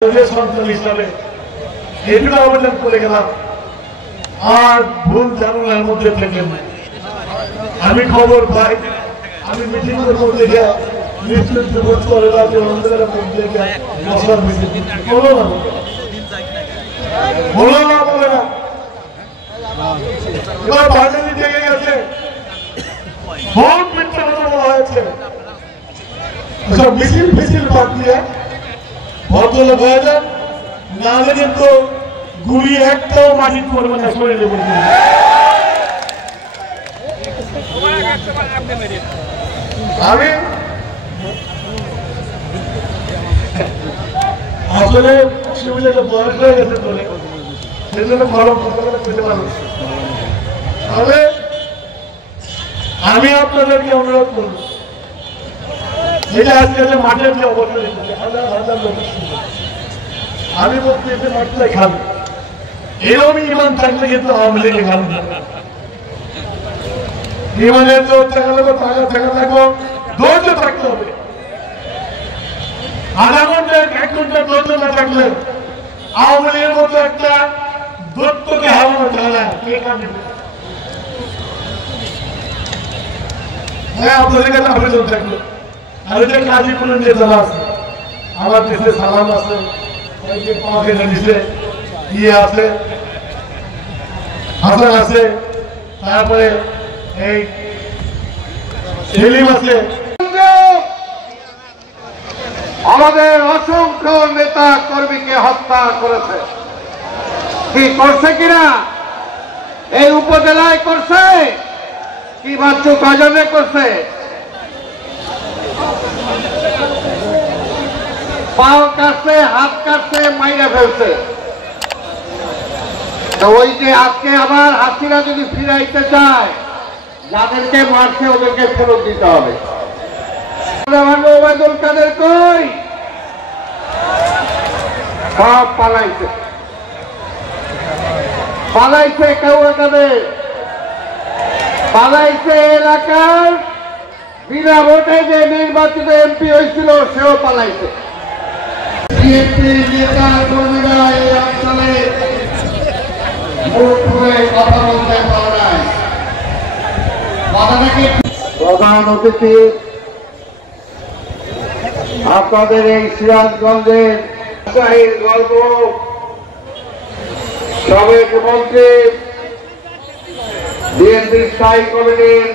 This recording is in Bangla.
হিসাবে এটুকু আবেদন করে গেলাম আর ভুল ধারণার মধ্যে থেকে আমি খবর পাই আমি মিটিং করতে যাই মিছিল ফিছিল বাদ দিয়ে ভদ্রলোক হয়ে যান, নাহলে কিন্তু গুলি একটাও মাটির পড়বে না শরীরে বলতে। আমি আসলে শিবিরের বয়স হয়ে গেছে বলে সেজন্য ভালো কথা পেতে পারবো। তবে আমি আপনাদেরকে অনুরোধ করব, যেটা আজকে যে মাঠের যে অবস্থা দেখেছি, হাজার হাজার লোক, আমি বলছি এতে মাঠটা খাবে এরকমই ইমান থাকলে কিন্তু আওয়ামী লীগে খাবে না। ইমানের জোর থাকা লাগবে, টাকা থাকা থাকবো, ধৈর্য থাকতে হবে। আধা ঘন্টা 1 ঘন্টা ধৈর্য না থাকলে আওয়ামী লীগের মতো একটা দত্তকে হারানো যায় না। হ্যাঁ, আপনাদের কাছে আবেদন থাকলো, আর এটা কাজীপুরের নেতারা আছে, আমার দেশে সালাম আছে, ইয়ে আছে, হাসান আছে, তারপরে এই সেলিম আছে। আমাদের অসংখ্য নেতা কর্মীকে হত্যা করেছে, কি করছে কিনা এই উপজেলায় করছে, কি বাচ্চু কাজনে করছে, পাও কাটছে, হাত কাটছে, মাইরা ফেলছে। তো ওই যে আজকে আবার হাসিনা যদি ফিরাইতে চায়, যাদেরকে মারছে ওদেরকে ফেরত দিতে হবে। ওবায়দুল কাদের কই? সব পালাইছে, পালাইছে কাউয়া কাদের, পালাইছে এলাকার বিনা ভোটে যে নির্বাচিত এমপি হয়েছিল সেও পালাইছে। বিএনপির নেতা কর্মীরা এই অঞ্চলে মুখ হয়ে কথা বলতে পারে নাই। প্রধান অতিথি আপনাদের এই সিরাজগঞ্জের গল্প সাবেক মন্ত্রী, বিএনপির স্থায়ী কমিটির